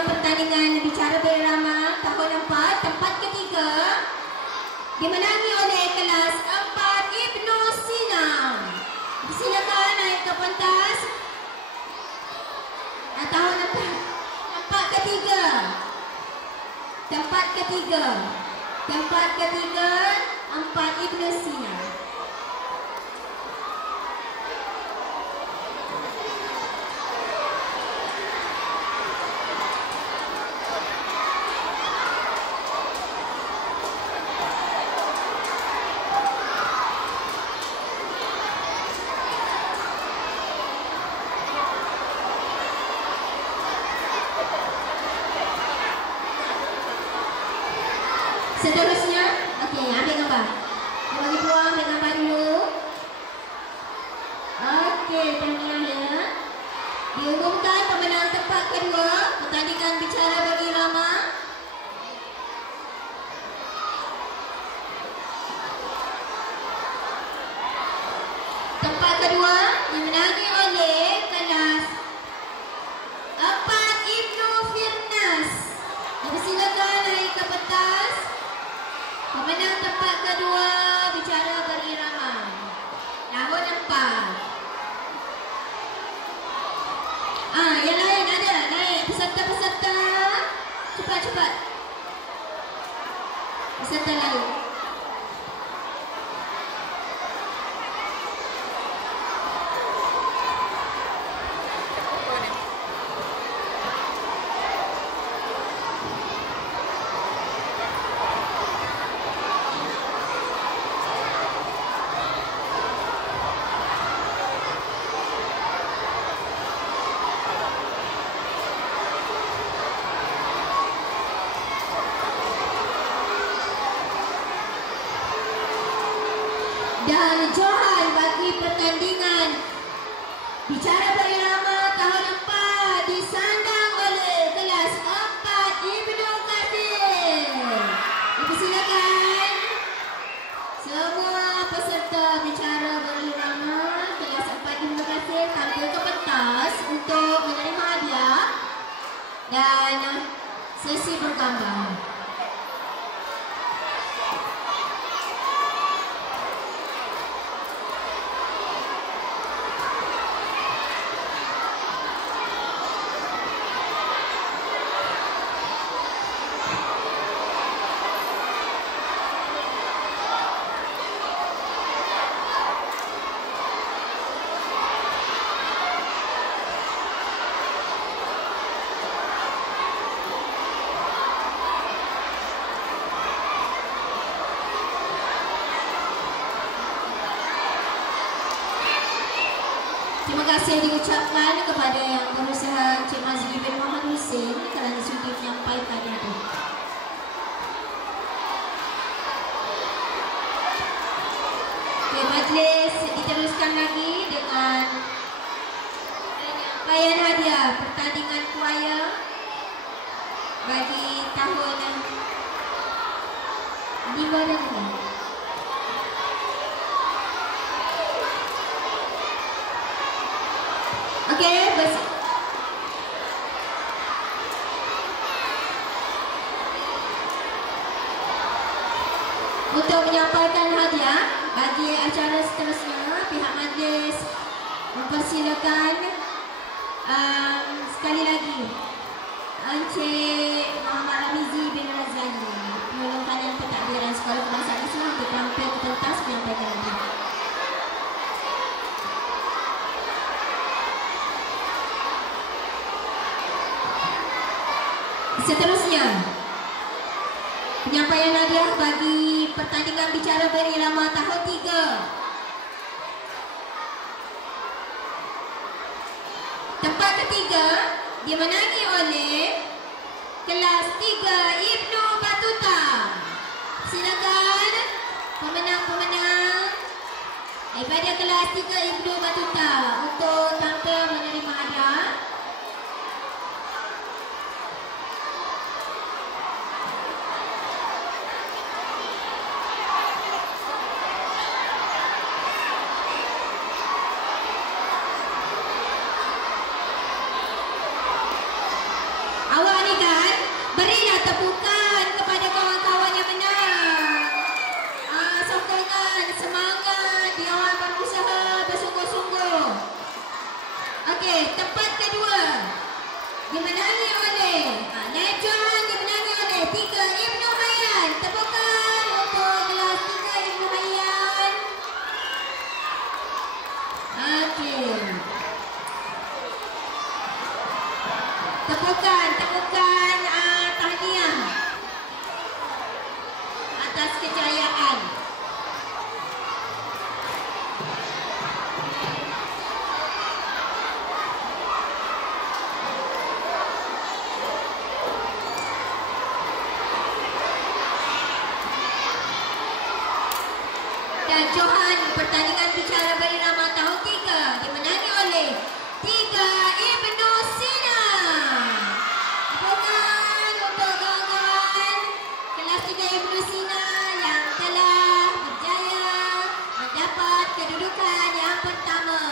dalam pertandingan bicara berirama tahun 4, tempat ketiga dimenangi oleh kelas 4 Ibnu Sina. Silakan naik ke pentas. Tahun 4, tempat ketiga. Tempat ketiga. Tempat ketiga 4 Ibnu Sina. Seterusnya, okey, ambil gambar. Dia bagi peluang ambil gambar dulu. Okey, tahniah ya. Diumumkan pemenang tempat kedua pertandingan bicara berirama. Tempat kedua dimenangi oleh kelas 4 Ibnu Firnas. Dipersilakan naik ke pentas. Pemenang tempat kedua bicara berirama tahun 4. Yang lain ada, naik peserta-peserta. Cepat-cepat. Peserta lain. Dan johan bagi pertandingan bicara berirama tahun 4 disandang oleh kelas 4 Ibnu Kathir. Dipersilakan semua peserta bicara berirama kelas 4 Ibnu Kathir tampil ke pentas untuk menerima hadiah dan sesi bergambar. Terima kasih diucapkan kepada yang berusaha Cik Mazli bin Muhammad Hussein kerana sudi menyampaikan itu. Okay, majlis diteruskan lagi dengan penyampaian hadiah pertandingan choir bagi tahun 5 dan 6. Okey, untuk menyampaikan hadiah bagi acara seterusnya, pihak majlis mempersilakan sekali lagi Encik Muhammad Ramizi bin Razali, penolong kalian pentadbiran Sekolah Kebangsaan Islam, untuk tampil ke pentas menyampaikan hadiah. Seterusnya, penyampaian hadiah bagi pertandingan bicara berirama tahun 3. Tempat ketiga dimenangi oleh kelas 3 Ibnu Batuta. Silakan pemenang-pemenang daripada kelas 3 Ibnu Batuta untuk tampil menerima hadiah. Awal tepukan kepada kawan-kawan yang menang. Sokongan, semangat, dia orang berusaha bersungguh-sungguh. Okey, tempat kedua dimenangi oleh Naib Johan, dimenangi oleh 3 Ibnu Hayyan. Tepukan untuk kelas 3 Ibnu Hayyan. Okey. Tepukan tahniah atas kejayaan. Dan Johan, pertandingan bicara berirama tahun 3 dimenangi oleh 3 Ibnu Sina. Tepukan untuk kawan-kawan kelas 3 Ibnu Sina yang telah berjaya mendapat kedudukan yang pertama.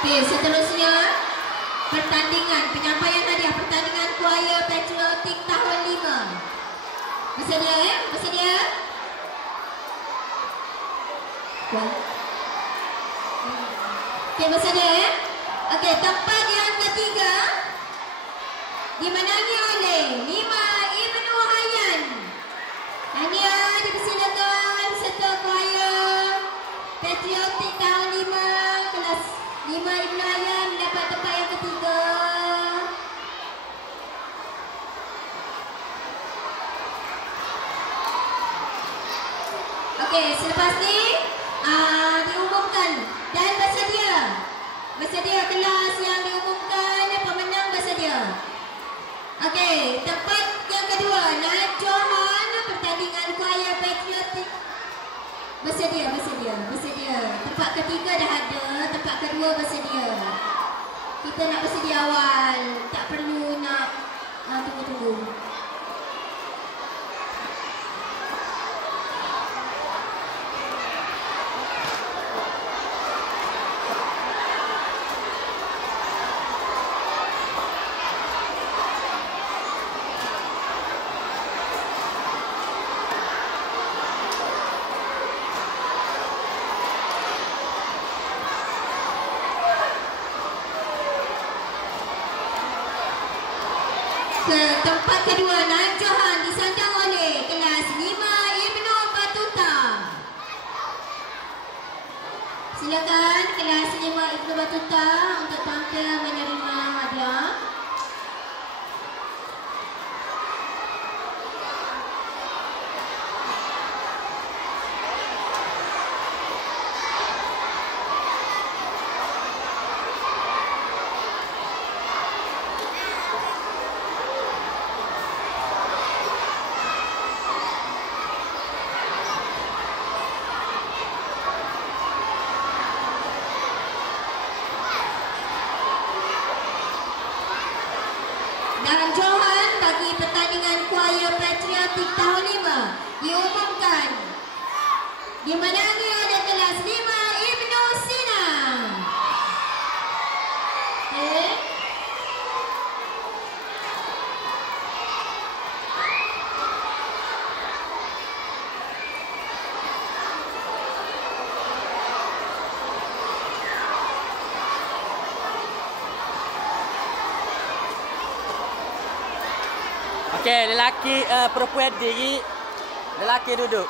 Okey, seterusnya pertandingan penyampaian hadiah pertandingan kuaya patriotik tahun 5. Bersedia? Bersedia? Okey, bersedia? Okey, tempat yang ketiga dimenangi oleh 5 Ibnu Hayyan. Hadiah dipersilakan serta kuaya patriotik tahun 5 kelas 5 Ibnu Hayyan mendapat tempat yang ketiga. Okey, selepas ni diumumkan dan bersedia kelas yang diumumkan pemenang bersedia. Okey, tempat yang kedua Naib Johan pertandingan kuaya patriotik. Bersedia. Tempat ketiga dah ada, tempat kedua bersedia. Kita nak bersedia awal, tak perlu nak tunggu. Ke tempat kedua Naib Johan disandang oleh kelas 5 Ibnu Batuta. Silakan kelas 5 Ibnu Batuta untuk tampil menerima hadiah. Dan Johan bagi pertandingan kuaya patriotik tahun 5 diumumkan dimenangi oleh kelas 5 Ibnu Sina. Okey, lelaki perempuan diri. Lelaki duduk.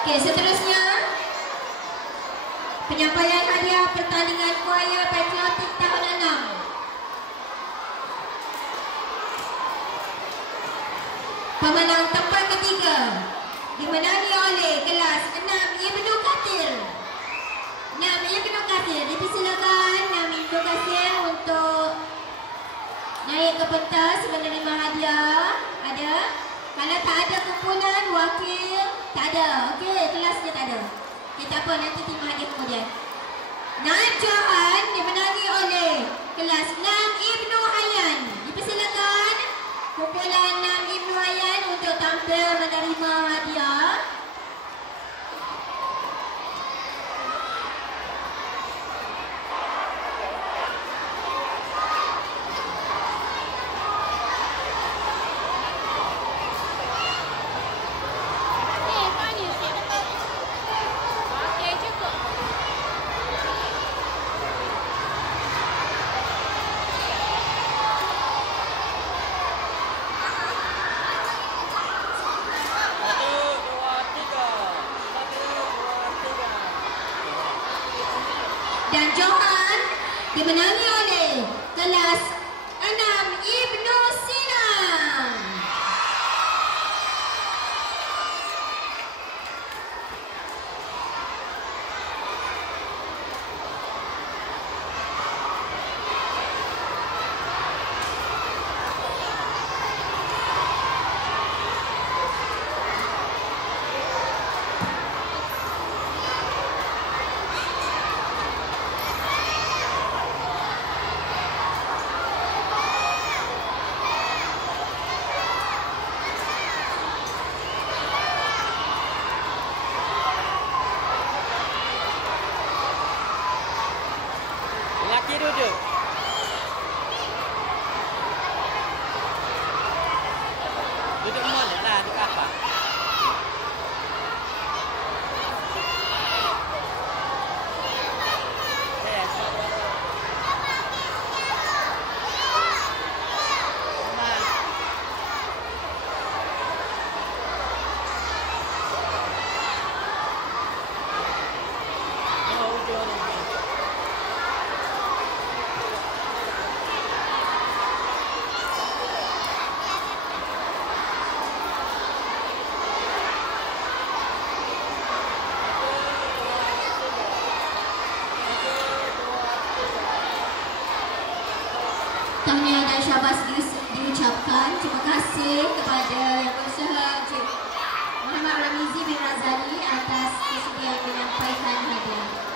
Okey, seterusnya penyampaian hadiah pertandingan choir patriotik tahun 6. Pemenang tempat ketiga dimenangi oleh kelas 6 Ibnu Kathir. 6 Ibnu Kathir, dipersilakan 6 Ibnu Kathir untuk naik ke pentas menerima hadiah. Ada? Kalau tak ada kumpulan wakil, tak ada. Okey, kelasnya tak ada. Okey, tak apa, nanti terima hadiah kemudian. Naib Johan dimenangi oleh kelas 6 Ibnu Hayyan. Dipersilakan kumpulan 6 Ibnu Hayyan untuk tampil menerima hadiah. Dan Johan dimenangi oleh kelas 6 Ibnu Sinan. Lelaki duduk. Duduk mana lah, duduk apa? Yes. Teman. Oh, hujung ni. Tahniah dan syabas diucapkan. Terima kasih kepada yang berusaha Encik Muhammad Ramizi bin Razali atas kesudian menyampaikan hadiah.